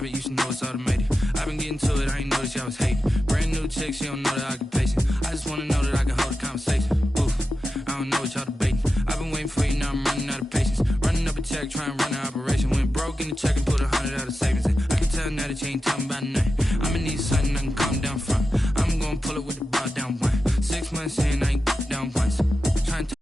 habit, you should know it's automated. I've been getting to it, I ain't noticed y'all was hating. Brand new chick, she don't know the occupation. I just wanna know that I can hold a conversation. Oof, I don't know what y'all debating. I've been waiting for you, now I'm running out of patience. Running up a check, trying to run an operation. Went broke in the check and put 100 out of savings in. I can tell now that you ain't talking about nothing. I'ma need something I can calm down from. I'm gonna pull it with the bar down one. 6 months in, I ain't down once. Trying to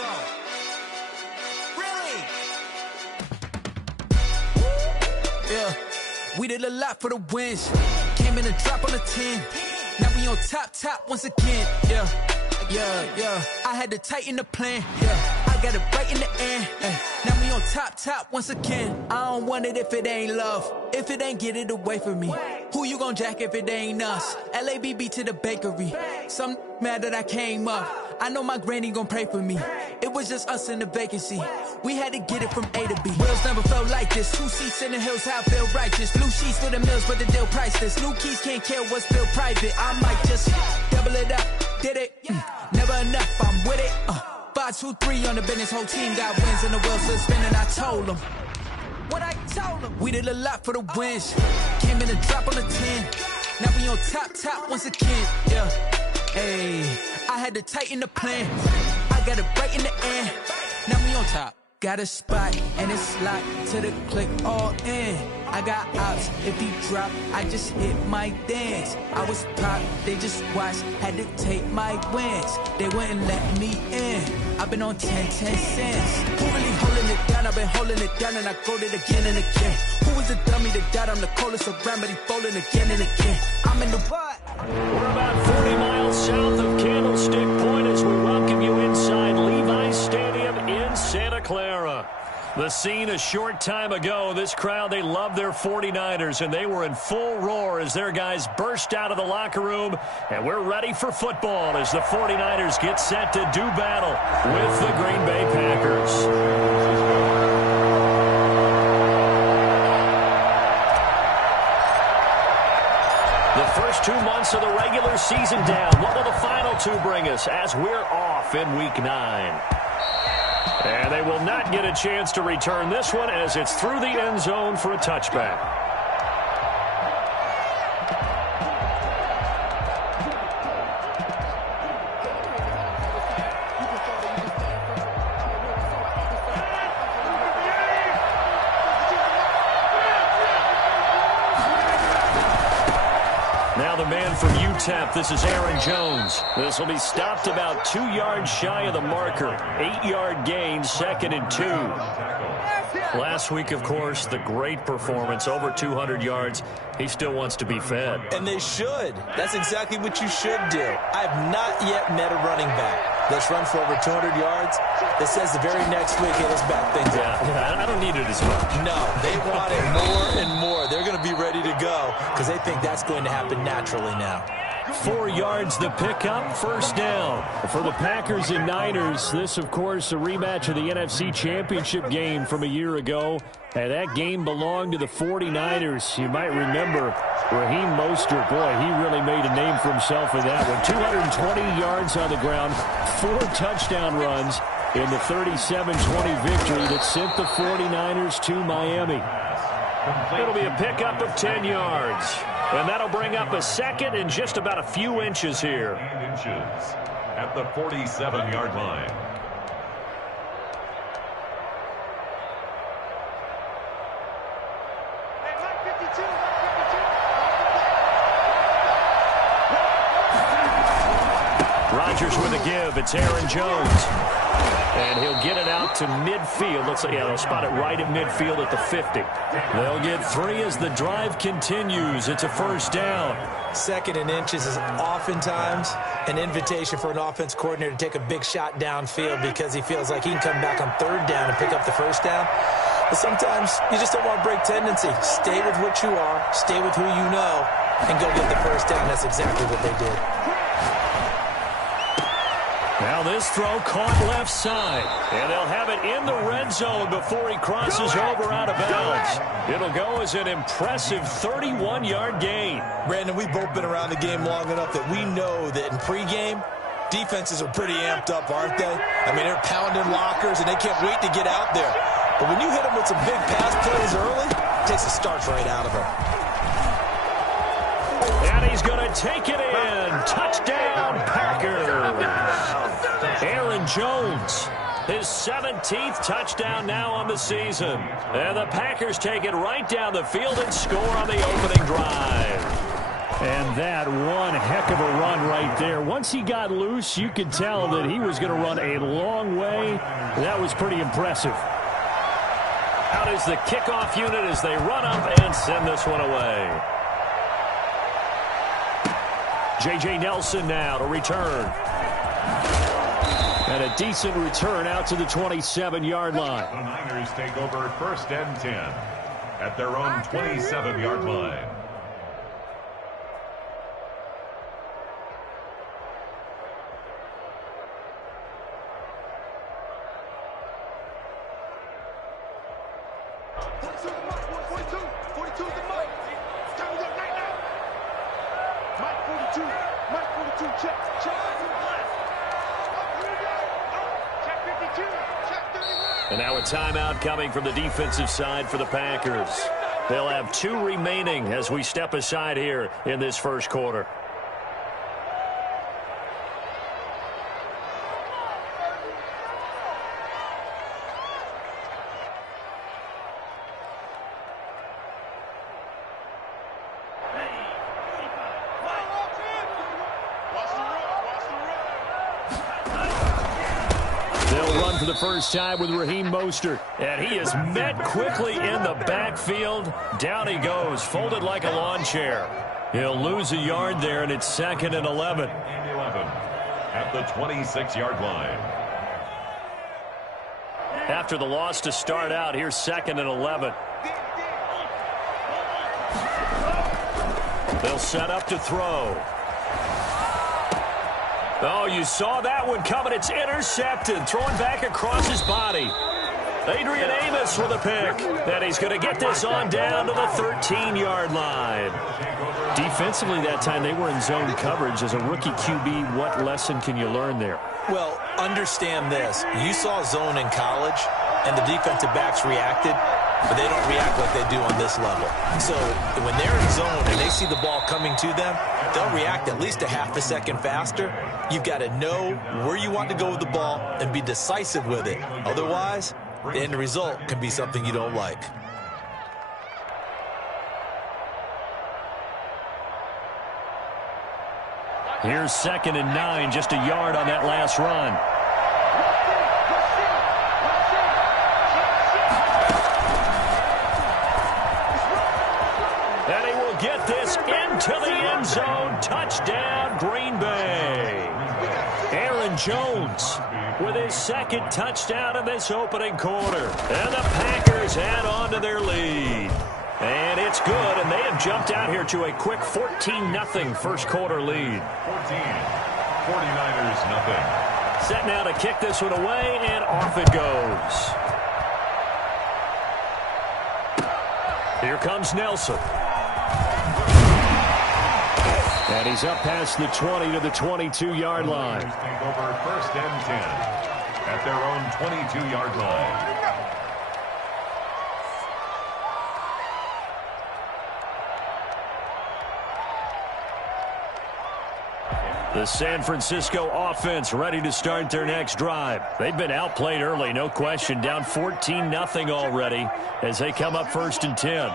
zone. Really? Yeah, we did a lot for the wins. Came in a drop on the 10. Now we on top once again. Yeah. I had to tighten the plan. Yeah, I got it right in the end. Now we on top once again. I don't want it if it ain't love. If it ain't, get it away from me. Who you gon' jack if it ain't us? LABB to the bakery. Some mad that I came up. I know my granny gon' pray for me. It was just us in the vacancy. We had to get it from A to B. Wheels never felt like this. 2 seats in the hills, how I feel righteous. Blue sheets for the mills, but the deal priceless. New keys can't care what's still private. I might just double it up. Did it? Never enough, I'm with it. 5, 2, 3 on the business. Whole team got wins and the wheels still spinning. I told them what I told them. We did a lot for the wins. Came in a drop on the 10. Now we on top once again. Yeah. Hey, I had to tighten the plan. I got it right in the end. Now we on top. Got a spot and it's locked to the click all in. I got ops, if he drop, I just hit my dance. I was pop, they just watched, had to take my wins. They wouldn't let me in. I've been on 10 cents. Who really holding it down? I've been holding it down and I go it again and again. Who was the dummy that died? I'm the coldest around, but he folding again and again. I'm in the what? We're about 40 miles south of Candlestick Point as we welcome you inside Levi's Stadium in Santa Clara. The scene a short time ago, this crowd, they love their 49ers, and they were in full roar as their guys burst out of the locker room. And we're ready for football as the 49ers get set to do battle with the Green Bay Packers. The first 2 months of the regular season down. What will the final 2 bring us as we're off in Week 9? And they will not get a chance to return this one as it's through the end zone for a touchback. Now the man from UTEP, this is Aaron Jones. This will be stopped about 2 yards shy of the marker. 8-yard gain, 2nd and 2. Last week, of course, the great performance, over 200 yards. He still wants to be fed. And they should. That's exactly what you should do. I have not yet met a running back that's run for over 200 yards that says the very next week, hey, let's back things up. Yeah, I don't need it as much. No, they want it more and more. They're going to be ready to go because they think that's going to happen naturally now. 4 yards the pickup, first down. For the Packers and Niners, this, of course, a rematch of the NFC Championship game from a year ago. And that game belonged to the 49ers. You might remember Raheem Mostert. Boy, he really made a name for himself in that one. 220 yards on the ground, 4 touchdown runs in the 37-20 victory that sent the 49ers to Miami. It'll be a pickup of 10 yards. And that'll bring up a 2nd and just about a few inches here. 9 inches at the 47-yard line. Rodgers with a give. It's Aaron Jones. And he'll get it out to midfield. Looks like, yeah, they'll spot it right at midfield at the 50. They'll get 3 as the drive continues. It's a first down. 2nd and inches is oftentimes an invitation for an offense coordinator to take a big shot downfield because he feels like he can come back on 3rd down and pick up the first down. But sometimes you just don't want to break tendency. Stay with what you are, stay with who you know, and go get the first down. That's exactly what they did. Now this throw caught left side. And they'll have it in the red zone before he crosses over out of bounds. It'll go as an impressive 31-yard gain. Brandon, we've both been around the game long enough that we know that in pregame, defenses are pretty amped up, aren't they? I mean, they're pounding lockers, and they can't wait to get out there. But when you hit them with some big pass plays early, it takes the starch right out of them. And he's going to take it in. Touchdown, Packers. Aaron Jones, his 17th touchdown now on the season. And the Packers take it right down the field and score on the opening drive. And that one heck of a run right there. Once he got loose, you could tell that he was going to run a long way. That was pretty impressive. Out is the kickoff unit as they run up and send this one away. J.J. Nelson now to return. And a decent return out to the 27-yard line. The Niners take over 1st and 10 at their own 27-yard line. And now a timeout coming from the defensive side for the Packers. They'll have 2 remaining as we step aside here in this first quarter. For the first time with Raheem Mostert. And he is met quickly in the backfield. Down he goes, folded like a lawn chair. He'll lose a yard there, and it's 2nd and 11. At the 26-yard line. After the loss to start out, here's 2nd and 11. They'll set up to throw. Oh, you saw that one coming. It's intercepted. Throwing back across his body. Adrian Amos with a pick. And he's going to get this on down to the 13-yard line. Defensively that time, they were in zone coverage. As a rookie QB, what lesson can you learn there? Well, understand this. You saw zone in college, and the defensive backs reacted, but they don't react like they do on this level. So when they're in zone and they see the ball coming to them, they'll react at least a half a second faster. You've got to know where you want to go with the ball and be decisive with it. Otherwise, the end result can be something you don't like. Here's 2nd and 9, just a yard on that last run. And he will get this into the end zone. Touchdown, Green Bay. Aaron Jones with his 2nd touchdown in this opening quarter. And the Packers add on to their lead. And it's good, and they have jumped out here to a quick 14-0 first quarter lead. 49ers nothing. Set now to kick this one away, and off it goes. Here comes Nelson. And he's up past the 20 to the 22-yard line. Take over 1st and 10 at their own 22-yard line. The San Francisco offense ready to start their next drive. They've been outplayed early, no question. Down 14-0 already as they come up 1st and 10.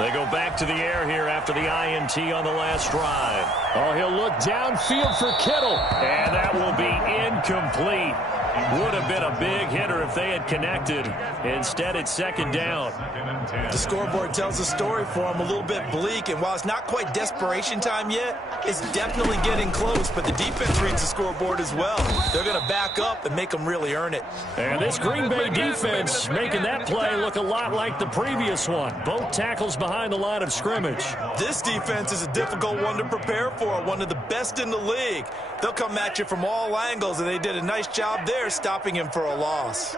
They go back to the air here after the INT on the last drive. Oh, he'll look downfield for Kittle. And that will be incomplete. Would have been a big hitter if they had connected. Instead, it's 2nd down. The scoreboard tells a story for him, a little bit bleak, and while it's not quite desperation time yet, it's definitely getting close, but the defense reads the scoreboard as well. They're going to back up and make them really earn it. And this Green Bay defense making that play look a lot like the previous one. Both tackles behind the line of scrimmage. This defense is a difficult one to prepare for, one of the best in the league. They'll come at you from all angles, and they did a nice job there stopping him for a loss.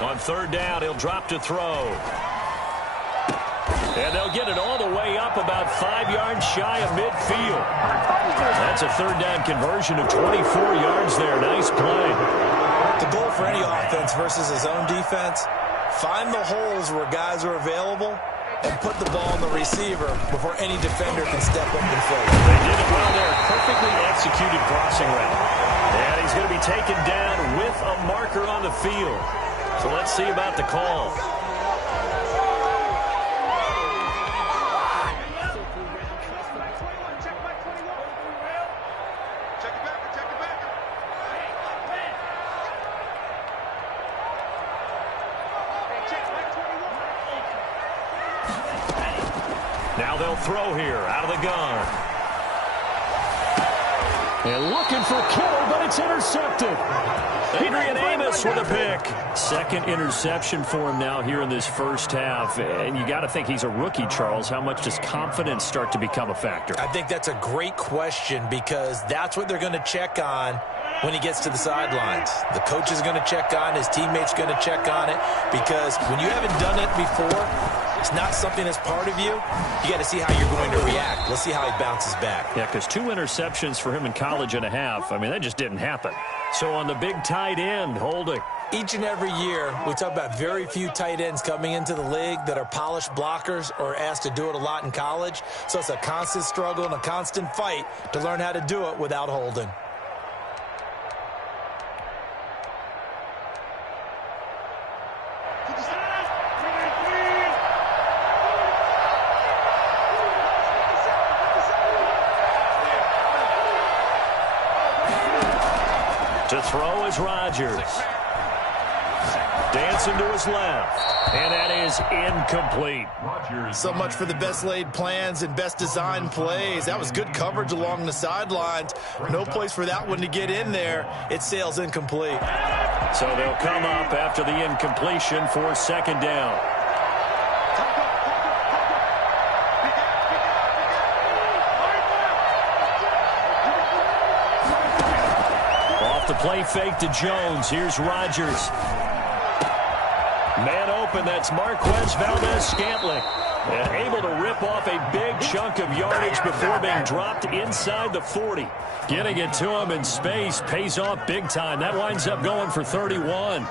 On 3rd down, he'll drop to throw. And they'll get it all the way up about 5 yards shy of midfield. That's a 3rd down conversion of 24 yards there. Nice play. The goal for any offense versus his own defense, find the holes where guys are available and put the ball on the receiver before any defender can step up and fill it. They did it well there. Perfectly executed crossing route. And he's going to be taken down with a marker on the field. So let's see about the call. Now they'll throw here out of the gun. And looking for Kittle, but it's intercepted. Adrian Amos with a pick. Second interception for him now here in this first half. And you got to think he's a rookie, Charles. How much does confidence start to become a factor? I think that's a great question because that's what they're going to check on when he gets to the sidelines. The coach is going to check on, his teammates going to check on it, because when you haven't done it before, it's not something that's part of you. You got to see how you're going to react. Let's see how he bounces back. Yeah, because 2 interceptions for him in college and a half. I mean, that just didn't happen. So on the big tight end, holding. Each and every year, we talk about very few tight ends coming into the league that are polished blockers or asked to do it a lot in college. So it's a constant struggle and a constant fight to learn how to do it without holding. To throw is Rodgers. Dancing to his left. And that is incomplete. So much for the best laid plans and best designed plays. That was good coverage along the sidelines. No place for that one to get in there. It sails incomplete. So they'll come up after the incompletion for second down. Off the play fake to Jones. Here's Rodgers. Man open, that's Marquez Valdes-Scantling. And able to rip off a big chunk of yardage before being dropped inside the 40. Getting it to him in space pays off big time. That winds up going for 31.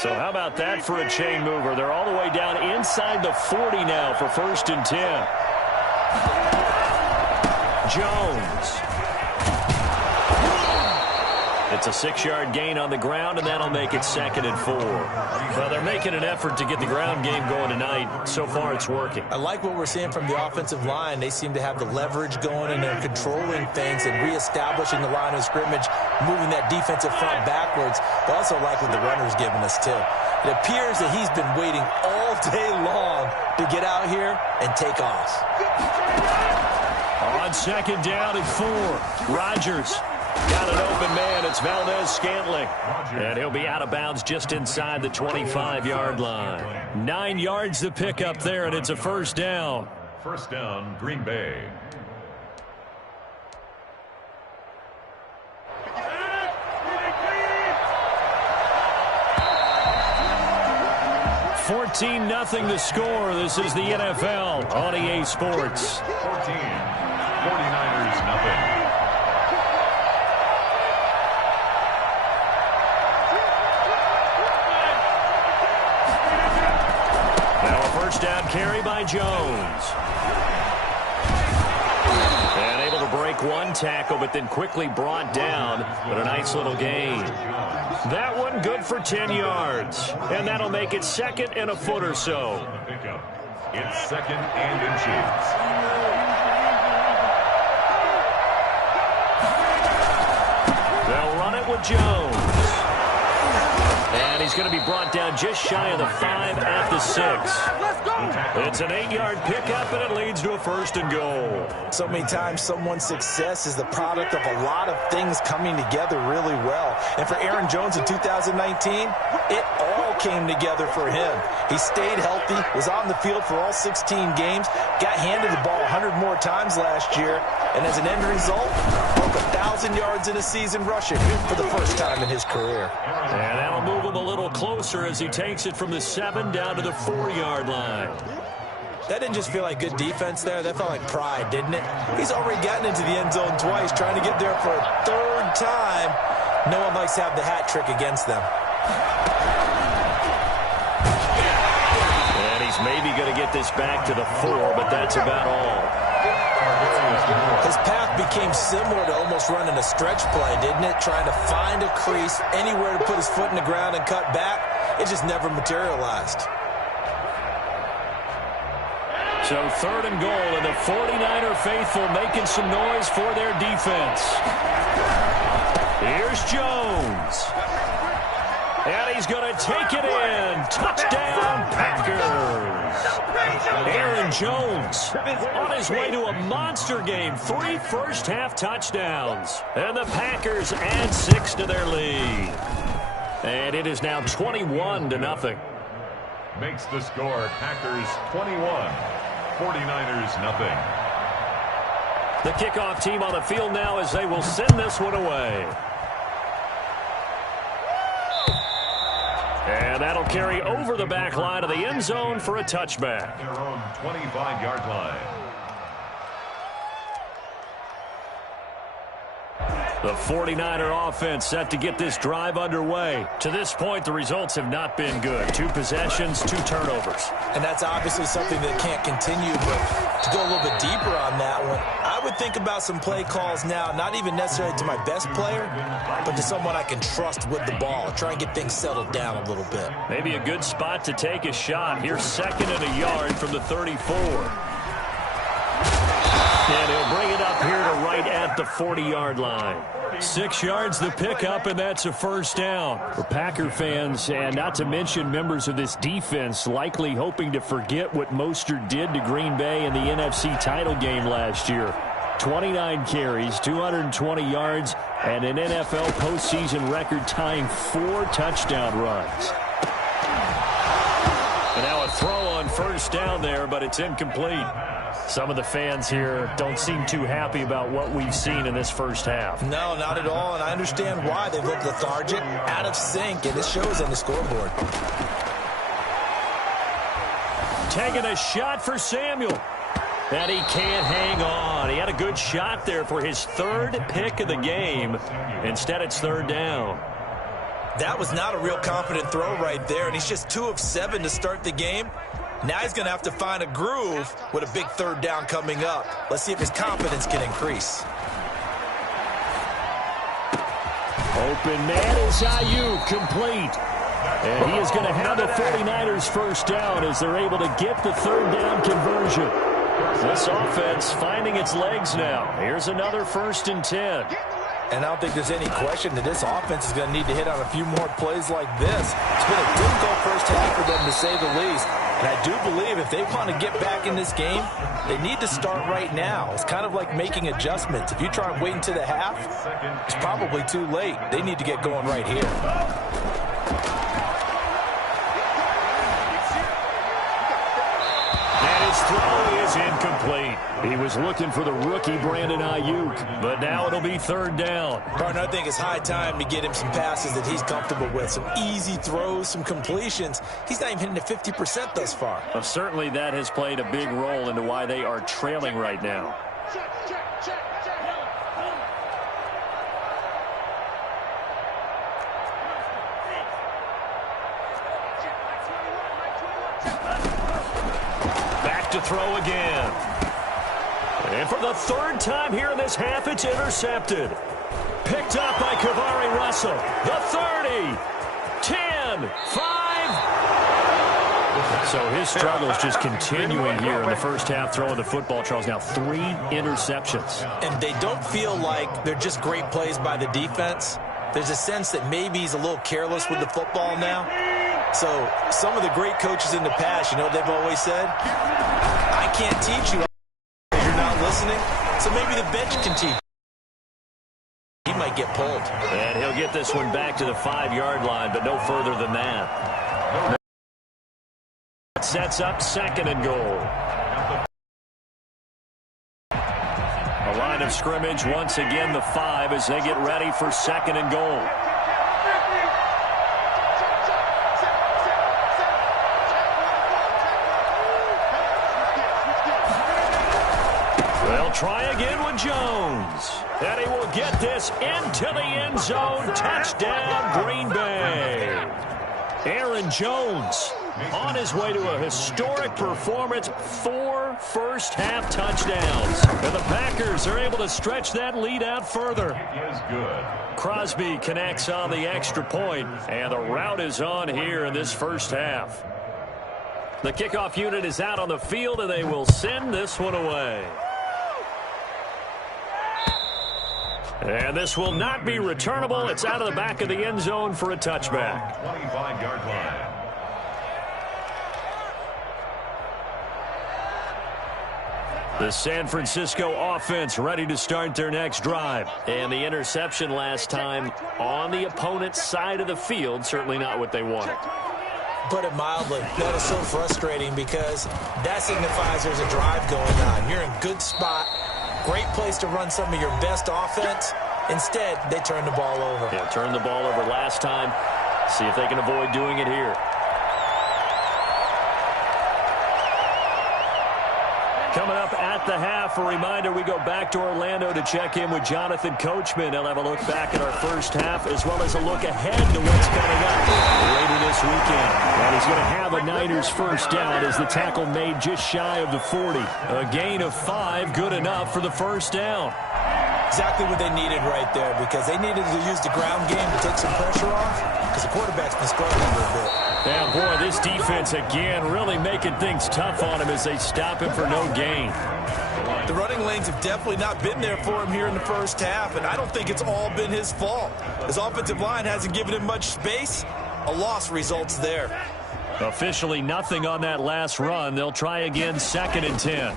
So how about that for a chain mover? They're all the way down inside the 40 now for 1st and 10. Jones. It's a 6-yard gain on the ground, and that'll make it 2nd and 4. Well, they're making an effort to get the ground game going tonight. So far, it's working. I like what we're seeing from the offensive line. They seem to have the leverage going, and they're controlling things and reestablishing the line of scrimmage, moving that defensive front backwards. But also like what the runner's giving us, too. It appears that he's been waiting all day long to get out here and take off. On 2nd down and 4, Rodgers. Got an open man. It's Valdes-Scantling. And he'll be out of bounds just inside the 25-yard line. 9 yards to pick up there, and it's a 1st down. 1st down, Green Bay. $14-0 the score. This is the NFL on EA Sports. 14, 49ers nothing. First down carry by Jones. And able to break one tackle, but then quickly brought down. But a nice little gain. That one good for 10 yards. And that'll make it 2nd and a foot or so. It's 2nd and inches. They'll run it with Jones. And he's going to be brought down just shy of the 5 at the 6. It's an 8-yard pickup, and it leads to a 1st and goal. So many times someone's success is the product of a lot of things coming together really well. And for Aaron Jones in 2019, it all came together for him. He stayed healthy, was on the field for all 16 games, got handed the ball 100 more times last year, and as an end result, broke 1,000 yards in a season rushing for the first time in his career. And that'll move him a little closer as he takes it from the 7 down to the 4-yard line. That didn't just feel like good defense there. That felt like pride, didn't it? He's already gotten into the end zone twice, trying to get there for a 3rd time. No one likes to have the hat trick against them. And he's maybe going to get this back to the 4, but that's about all. His path became similar to almost running a stretch play, didn't it? Trying to find a crease, anywhere to put his foot in the ground and cut back. It just never materialized. So 3rd and goal, and the 49er faithful making some noise for their defense. Here's Jones. And he's going to take it in. Touchdown, Packers. Aaron Jones on his way to a monster game. 3 first-half touchdowns. And the Packers add 6 to their lead. And it is now 21-0. Makes the score Packers 21, 49ers nothing. The kickoff team on the field now as they will send this one away. And that'll carry over the back line of the end zone for a touchback. Their own 25-yard line. The 49er offense set to get this drive underway. To this point, the results have not been good. 2 possessions, 2 turnovers. And that's obviously something that can't continue, but to go a little bit deeper on that one, I would think about some play calls now, not even necessarily to my best player, but to someone I can trust with the ball. Try and get things settled down a little bit. Maybe a good spot to take a shot. Here's 2nd and a yard from the 34. And he'll bring it up here to right at the 40-yard line. 6 yards the pickup, and that's a first down. For Packer fans, and not to mention members of this defense, likely hoping to forget what Mostert did to Green Bay in the NFC title game last year. 29 carries, 220 yards, and an NFL postseason record-tying 4 touchdown runs. And now a throw on first down there, but it's incomplete. Some of the fans here don't seem too happy about what we've seen in this first half. No, not at all, and I understand why. They've looked lethargic, out of sync, and it shows on the scoreboard. Taking a shot for Samuel. And he can't hang on. He had a good shot there for his 3rd pick of the game. Instead, it's 3rd down. That was not a real confident throw right there, and he's just 2 of 7 to start the game. Now he's going to have to find a groove with a big 3rd down coming up. Let's see if his confidence can increase. Open man is Ayuk, complete. And he is going to have the 49ers first down as they're able to get the 3rd down conversion. This offense finding its legs now. Here's another 1st and 10. And I don't think there's any question that this offense is going to need to hit on a few more plays like this. It's been a difficult first half for them, to say the least. And I do believe if they want to get back in this game, they need to start right now. It's kind of like making adjustments. If you try and wait until the half, it's probably too late. They need to get going right here. And his throw is incomplete. He was looking for the rookie Brandon Ayuk, but now it'll be 3rd down. Partner, I think it's high time to get him some passes that he's comfortable with, some easy throws, some completions. He's not even hitting to 50% thus far. Well, certainly that has played a big role into why they are trailing right now. Back to throw again. And for the 3rd time here in this half, it's intercepted. Picked up by Kavari Russell. The 30, 10, 5. So his struggles just continuing here in the first half, throwing the football. Charles, now 3 interceptions. And they don't feel like they're just great plays by the defense. There's a sense that maybe he's a little careless with the football now. So some of the great coaches in the past, you know what they've always said? I can't teach you. You're not listening. So maybe the bench can teach. He might get pulled. And he'll get this one back to the 5-yard line, but no further than that. Sets up 2nd and goal. A line of scrimmage, once again the 5 as they get ready for 2nd and goal. They'll try again with Jones. And he will get this into the end zone. Touchdown, Green Bay. Aaron Jones on his way to a historic performance, 4 first-half touchdowns. And the Packers are able to stretch that lead out further. Is good. Crosby connects on the extra point, and the route is on here in this first half. The kickoff unit is out on the field, and they will send this one away. And this will not be returnable. It's out of the back of the end zone for a touchback. 25-yard line. The San Francisco offense ready to start their next drive. And the interception last time on the opponent's side of the field, certainly not what they wanted. Put it mildly, that is so frustrating because that signifies there's a drive going on. You're in a good spot, great place to run some of your best offense. Instead, they turn the ball over. Yeah, turned the ball over last time. See if they can avoid doing it here. Coming up at the half, a reminder, we go back to Orlando to check in with Jonathan Coachman. He'll have a look back at our first half as well as a look ahead to what's coming up later this weekend. And he's going to have a Niners first down as the tackle made just shy of the 40. A gain of 5, good enough for the first down. Exactly what they needed right there because they needed to use the ground game to take some pressure off because the quarterback's been struggling a little bit. Yeah, boy, this defense again really making things tough on him as they stop him for no gain. The running lanes have definitely not been there for him here in the first half, and I don't think it's all been his fault. His offensive line hasn't given him much space. A loss results there. Officially nothing on that last run. They'll try again, 2nd and 10.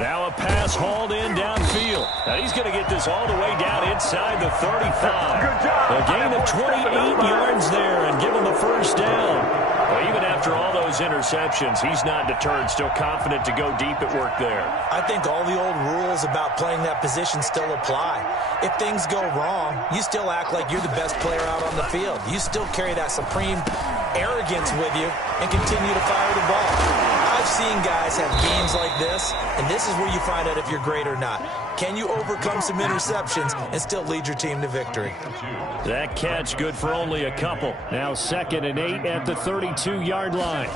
Now a pass hauled in downfield. Now he's going to get this all the way down inside the 35. A gain of 28 yards there and give him the first down. Well, even after all those interceptions, he's not deterred, still confident to go deep at work there. I think all the old rules about playing that position still apply. If things go wrong, you still act like you're the best player out on the field. You still carry that supreme arrogance with you and continue to fire the ball. I've seen guys have games like this, and this is where you find out if you're great or not. Can you overcome some interceptions and still lead your team to victory? That catch good for only a couple. Now 2nd and 8 at the 32-yard line.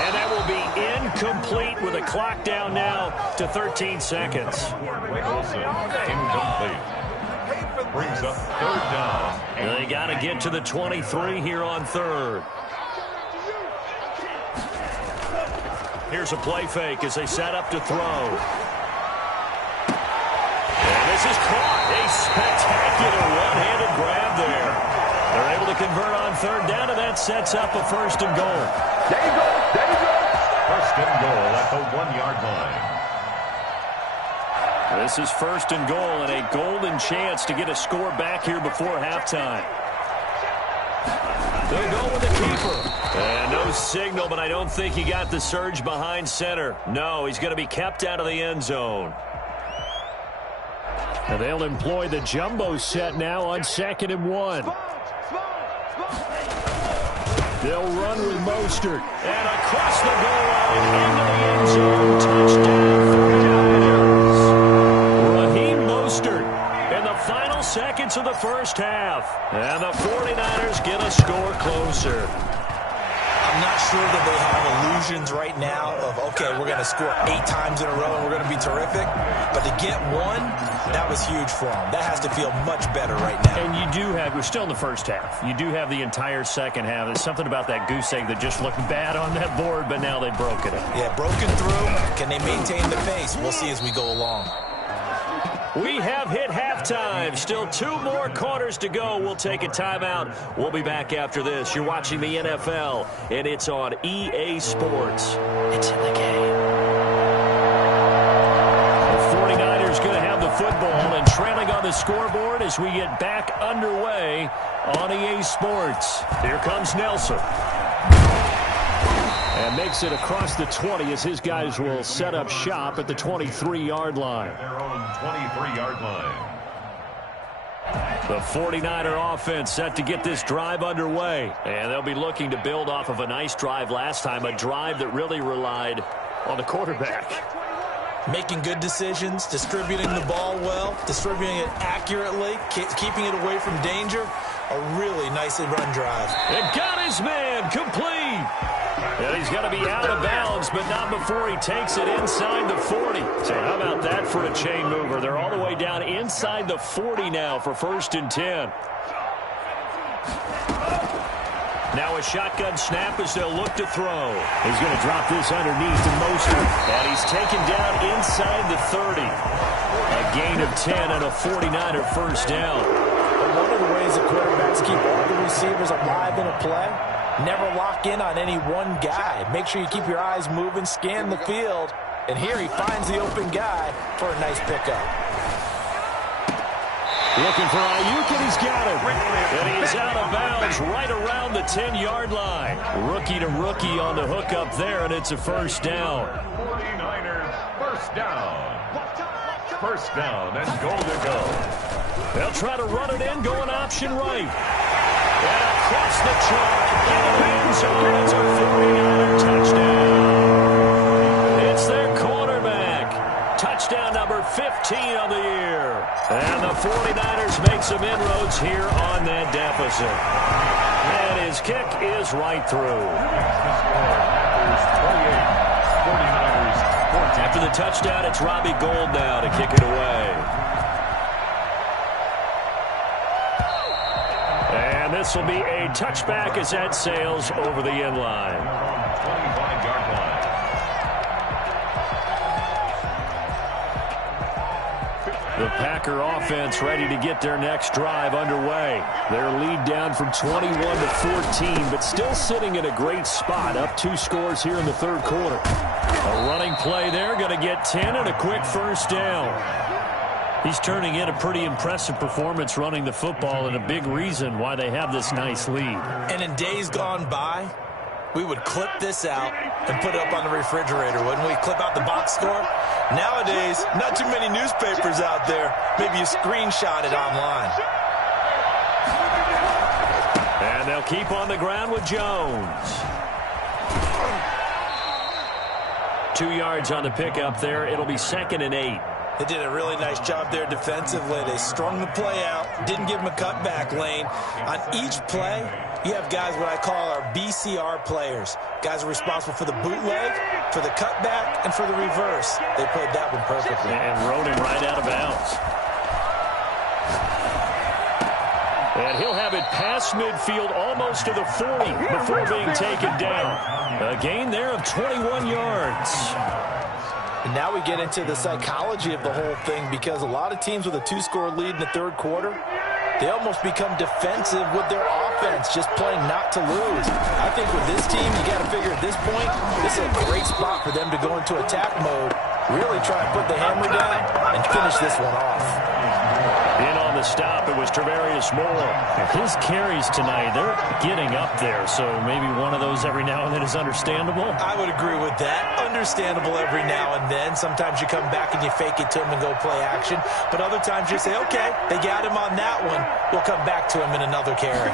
And that will be incomplete with a clock down now to 13 seconds. Wilson, incomplete. Brings up 3rd down. And they got to get to the 23 here on 3rd. Here's a play fake as they set up to throw. And this is caught. A spectacular one-handed grab there. They're able to convert on 3rd down, and that sets up a 1st and goal. There you go. There you go. 1st and goal at the 1-yard line. This is 1st and goal and a golden chance to get a score back here before halftime. They'll go with the keeper. And no signal, but I don't think he got the surge behind center. No, he's going to be kept out of the end zone. And they'll employ the jumbo set now on 2nd and 1. They'll run with Mostert. And across the goal line into the end zone. Touchdown, 49ers. Raheem Mostert in the final seconds of the first half. And the 49ers get a score closer. I'm not sure that they have illusions right now of, okay, we're going to score 8 times in a row and we're going to be terrific. But to get one, that was huge for them. That has to feel much better right now. And you do have, we're still in the first half. You do have the entire second half. There's something about that goose egg that just looked bad on that board, but now they've broken it. Yeah, broken through. Can they maintain the pace? We'll see as we go along. We have hit halftime. Still 2 more quarters to go. We'll take a timeout. We'll be back after this. You're watching the NFL, and it's on EA Sports. It's in the game. The 49ers going to have the football and trailing on the scoreboard as we get back underway on EA Sports. Here comes Nelson. And makes it across the 20 as his guys will set up shop at the 23-yard line. Their own 23-yard line. The 49er offense set to get this drive underway. And they'll be looking to build off of a nice drive last time, a drive that really relied on the quarterback. Making good decisions, distributing the ball well, distributing it accurately, keeping it away from danger. A really nicely run drive. It got his man complete. And he's going to be out of bounds, but not before he takes it inside the 40. So how about that for a chain mover? They're all the way down inside the 40 now for 1st and 10. Now a shotgun snap as they'll look to throw. He's going to drop this underneath to Mostert. And he's taken down inside the 30. A gain of 10 and a 49er first down. One of the ways the quarterbacks keep all the receivers alive in a play, never lock in on any one guy. Make sure you keep your eyes moving, scan the field. And here he finds the open guy for a nice pickup. Looking for Ayuk, and he's got him. And he is out of bounds right around the 10-yard line. Rookie to rookie on the hook up there, and it's a first down. 49ers first down. First down and goal to go. They'll try to run it in, going option right. And across the track, into the end zone, it's a 49er touchdown. It's their quarterback. Touchdown number 15 on the year. And the 49ers make some inroads here on that deficit. And his kick is right through. After the touchdown, it's Robbie Gould now to kick it away. And this will be a touchback as that sails over the end line. 25-yard line. The Packer offense ready to get their next drive underway. Their lead down from 21 to 14, but still sitting in a great spot, up 2 scores here in the third quarter. A running play there, going to get 10 and a quick first down. He's turning in a pretty impressive performance running the football, and a big reason why they have this nice lead. And in days gone by, we would clip this out and put it up on the refrigerator, wouldn't we? Clip out the box score. Nowadays, not too many newspapers out there. Maybe you screenshot it online. And they'll keep on the ground with Jones. 2 yards on the pickup there. It'll be 2nd and 8. They did a really nice job there defensively. They strung the play out, didn't give him a cutback lane. On each play, you have guys what I call our BCR players. Guys are responsible for the bootleg, for the cutback, and for the reverse. They played that one perfectly. And rode him right out of bounds. And he'll have it past midfield almost to the 40 before being taken down. A gain there of 21 yards. And now we get into the psychology of the whole thing, because a lot of teams with a 2-score lead in the third quarter, they almost become defensive with their offense, just playing not to lose. I think with this team, you got to figure at this point, this is a great spot for them to go into attack mode, really try and put the hammer down and finish this one off. In on the stop, it was Travarius Moore. His carries tonight, they're getting up there, so maybe one of those every now and then is understandable. I would agree with that. Understandable every now and then. Sometimes you come back and you fake it to him and go play action. But other times you say, okay, they got him on that one. We'll come back to him in another carry.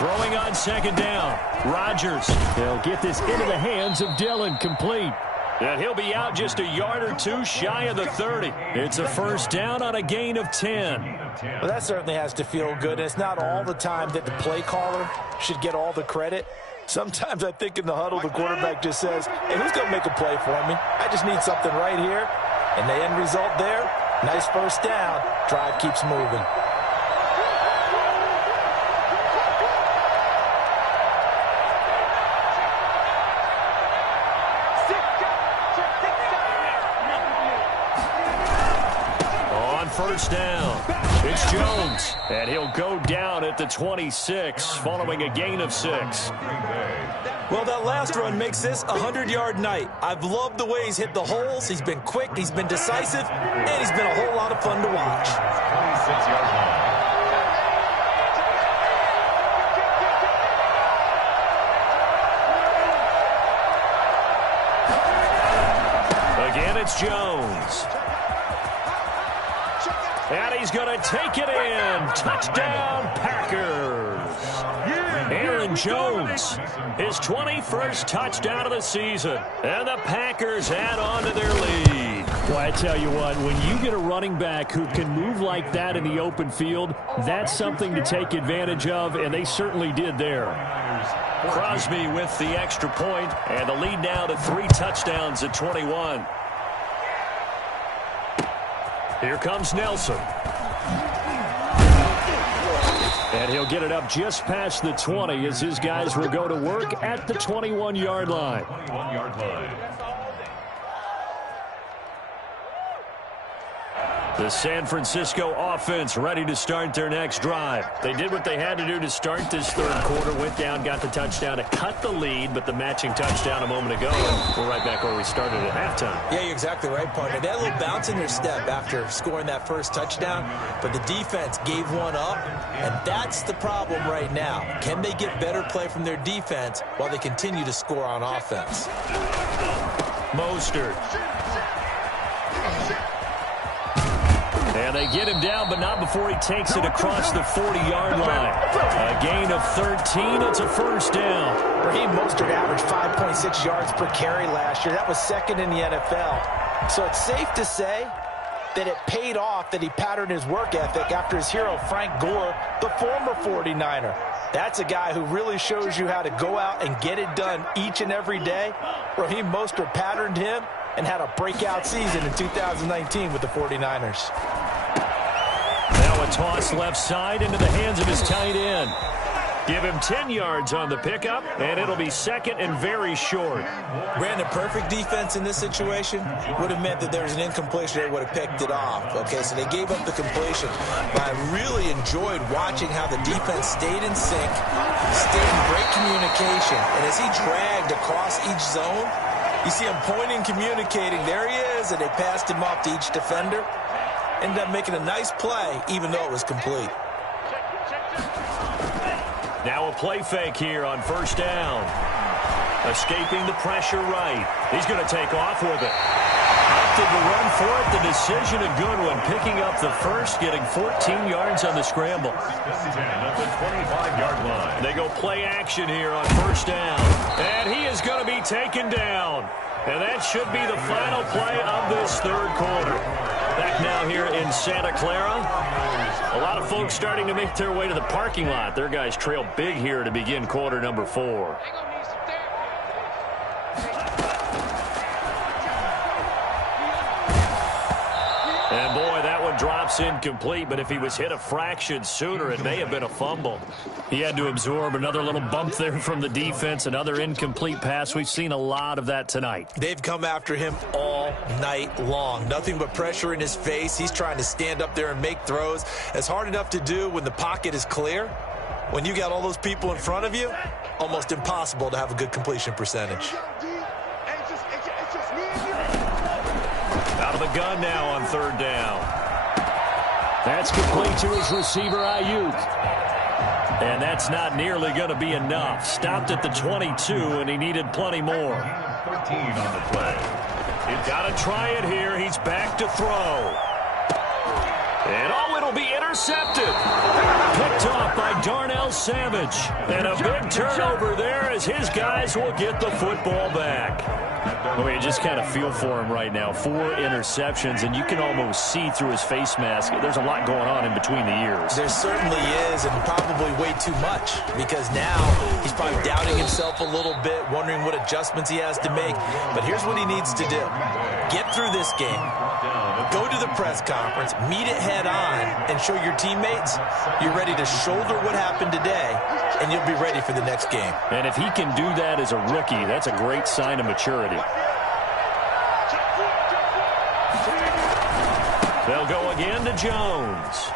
Throwing on 2nd down. Rodgers. They'll get this into the hands of Dillon, complete. And he'll be out just a yard or 2 shy of the 30. It's a first down on a gain of 10. Well, that certainly has to feel good. And it's not all the time that the play caller should get all the credit. Sometimes I think in the huddle, the quarterback just says, hey, who's going to make a play for me? I just need something right here. And the end result there, nice first down. Drive keeps moving. First down. It's Jones. And he'll go down at the 26 following a gain of 6. Well, that last run makes this a 100-yard night. I've loved the way he's hit the holes. He's been quick, he's been decisive, and he's been a whole lot of fun to watch. 26-yard line. Again, it's Jones. And he's going to take it in. Touchdown, Packers. Aaron Aaron Jones, his 21st touchdown of the season. And the Packers add on to their lead. Well, I tell you what, when you get a running back who can move like that in the open field, that's something to take advantage of, and they certainly did there. Crosby with the extra point, and the lead now to 3 touchdowns at 21. Here comes Nelson. And he'll get it up just past the 20 as his guys will go to work at the 21-yard line. 21-yard line. The San Francisco offense ready to start their next drive. They did what they had to do to start this third quarter, went down, got the touchdown to cut the lead, but the matching touchdown a moment ago, and we're right back where we started at halftime. Yeah, you're exactly right, partner. They had a little bounce in their step after scoring that first touchdown, but the defense gave one up, and that's the problem right now. Can they get better play from their defense while they continue to score on offense? Mostert. And they get him down, but not before he takes it across the 40-yard line. A gain of 13. It's a first down. Raheem Mostert averaged 5.6 yards per carry last year. That was second in the NFL. So it's safe to say that it paid off that he patterned his work ethic after his hero, Frank Gore, the former 49er. That's a guy who really shows you how to go out and get it done each and every day. Raheem Mostert patterned him and had a breakout season in 2019 with the 49ers. Now a toss left side into the hands of his tight end. Give him 10 yards on the pickup, and it'll be second and very short. Brandon, perfect defense in this situation would have meant that there was an incompletion. They would have picked it off. Okay, so they gave up the completion. But I really enjoyed watching how the defense stayed in sync, stayed in great communication. And as he dragged across each zone, you see him pointing, communicating. There he is, and they passed him off to each defender. Ended up making a nice play, even though it was complete. Now a play fake here on first down. Escaping the pressure right. He's going to take off with it. Opted to run for it. The decision a good one. Picking up the first, getting 14 yards on the scramble. At the 25-yard line. They go play action here on first down. And he is going to be taken down. And that should be the final play of this third quarter. Back now here in Santa Clara. A lot of folks starting to make their way to the parking lot. Their guys trail big here to begin quarter number 4. And boy, that one drops incomplete, but if he was hit a fraction sooner, it may have been a fumble. He had to absorb another little bump there from the defense, another incomplete pass. We've seen a lot of that tonight. They've come after him all night long. Nothing but pressure in his face. He's trying to stand up there and make throws. It's hard enough to do when the pocket is clear. When you got all those people in front of you, almost impossible to have a good completion percentage. Out of the gun now on third down. That's complete to his receiver, Ayuk. And that's not nearly going to be enough. Stopped at the 22, and he needed plenty more. 13 on the play. He's got to try it here. He's back to throw. And oh, it'll be intercepted. Picked off by Darnell Savage. And a big turnover there as his guys will get the football back. Well, you just kind of feel for him right now. 4 interceptions, and you can almost see through his face mask. There's a lot going on in between the ears. There certainly is, and probably way too much, because now he's probably doubting himself a little bit, wondering what adjustments he has to make. But here's what he needs to do. Get through this game. Go to the press conference, meet it head on, and show your teammates you're ready to shoulder what happened today, and you'll be ready for the next game. And if he can do that as a rookie, that's a great sign of maturity. They'll go again to Jones.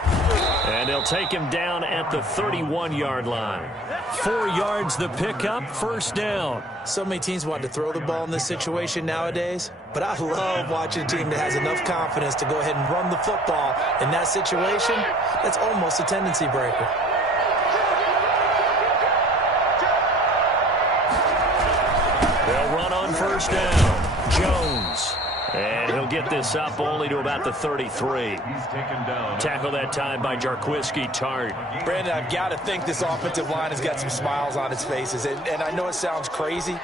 And they'll take him down at the 31-yard line. 4 yards the pickup, first down. So many teams want to throw the ball in this situation nowadays, but I love watching a team that has enough confidence to go ahead and run the football. In that situation, that's almost a tendency breaker. They'll run on first down. Jones. And he'll get this up only to about the 33. Tackle that time by Jarquiski Tart. Brandon, I've got to think this offensive line has got some smiles on its faces. And I know it sounds crazy,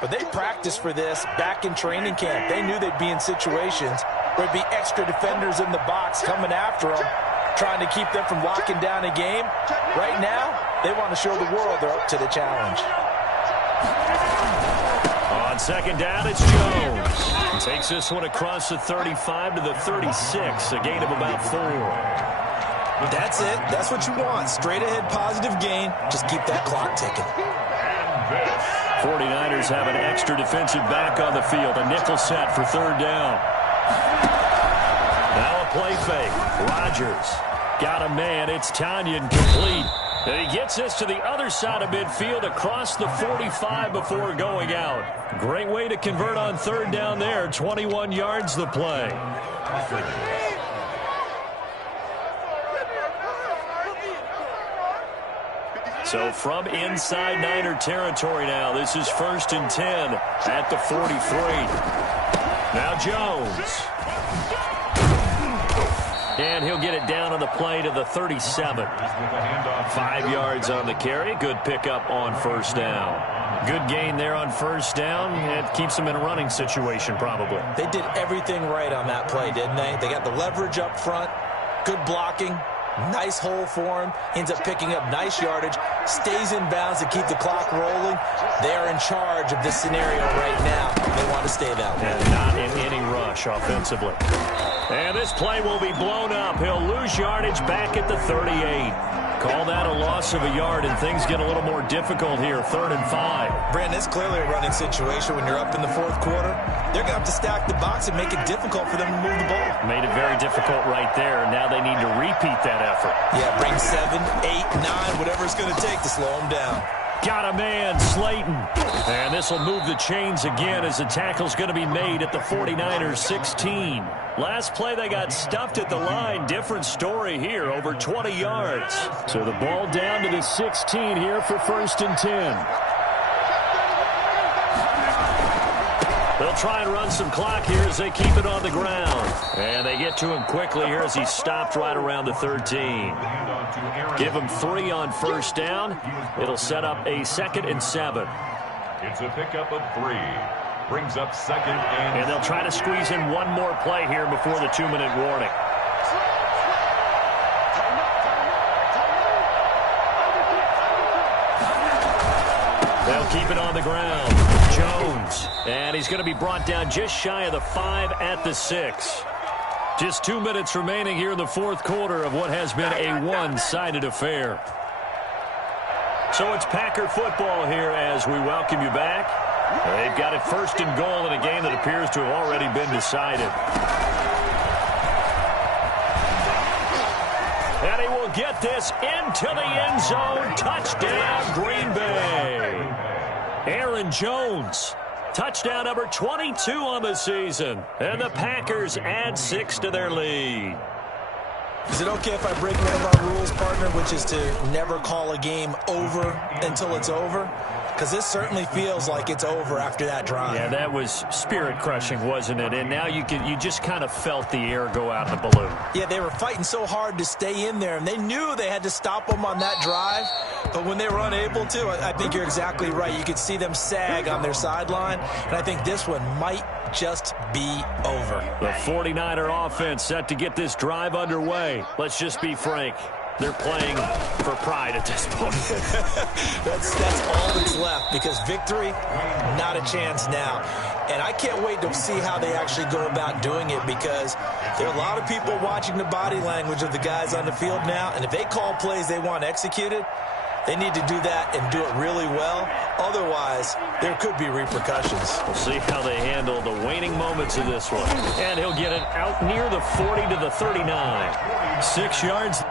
but they practiced for this back in training camp. They knew they'd be in situations where there'd be extra defenders in the box coming after them, trying to keep them from locking down a game. Right now, they want to show the world they're up to the challenge. On second down, it's Jones. He takes this one across the 35 to the 36, a gain of about 4. That's it. That's what you want. Straight ahead positive gain. Just keep that clock ticking. 49ers have an extra defensive back on the field. A nickel set for third down. Now a play fake. Rodgers got a man. It's Tonyan complete. And he gets this to the other side of midfield across the 45 before going out. Great way to convert on third down there. 21 yards the play. So from inside Niner territory now, this is 1st and 10 at the 43. Now Jones. And he'll get it down on the play to the 37. 5 yards on the carry. Good pickup on first down. Good gain there on first down. It keeps them in a running situation probably. They did everything right on that play, didn't they? They got the leverage up front, good blocking, nice hole for him, ends up picking up nice yardage, stays in bounds to keep the clock rolling. They are in charge of this scenario right now. They want to stay that way. And not in any rush offensively. And this play will be blown up. He'll lose yardage back at the 38. Call that a loss of a yard, and things get a little more difficult here. 3rd and 5. Brandon, it's clearly a running situation when you're up in the 4th quarter. They're going to have to stack the box and make it difficult for them to move the ball. Made it very difficult right there, and now they need to repeat that effort. Yeah, bring 7, 8, 9, whatever it's going to take to slow them down. Got a man, Slayton. And this will move the chains again as the tackle's going to be made at the 49ers 16. Last play they got stuffed at the line. Different story here, over 20 yards. So the ball down to the 16 here for 1st and 10. They'll try and run some clock here as they keep it on the ground. And they get to him quickly here as he's stopped right around the 13. Give him 3 on first down. It'll set up a 2nd and 7. It's a pickup of 3. Brings up 2nd and... And they'll try to squeeze in one more play here before the 2-minute warning. They'll keep it on the ground. Jones. And he's going to be brought down just shy of the 5 at the 6. Just 2 minutes remaining here in the 4th quarter of what has been a one-sided affair. So it's Packer football here as we welcome you back. They've got it 1st and goal in a game that appears to have already been decided. And he will get this into the end zone. Touchdown, Green Bay. Aaron Jones. Touchdown number 22 on the season. And the Packers add 6 to their lead. Is it okay if I break one of our rules, partner, which is to never call a game over until it's over? Because this certainly feels like it's over after that drive. Yeah, that was spirit-crushing, wasn't it? And now you just kind of felt the air go out of the balloon. Yeah, they were fighting so hard to stay in there, and they knew they had to stop them on that drive. But when they were unable to, I think you're exactly right. You could see them sag on their sideline, and I think this one might just be over. The 49er offense set to get this drive underway. Let's just be frank. They're playing for pride at this point. that's all that's left, because victory, not a chance now. And I can't wait to see how they actually go about doing it, because there are a lot of people watching the body language of the guys on the field now, and if they call plays they want executed, they need to do that and do it really well. Otherwise, there could be repercussions. We'll see how they handle the waning moments of this one. And he'll get it out near the 40 to the 39. 6 yards.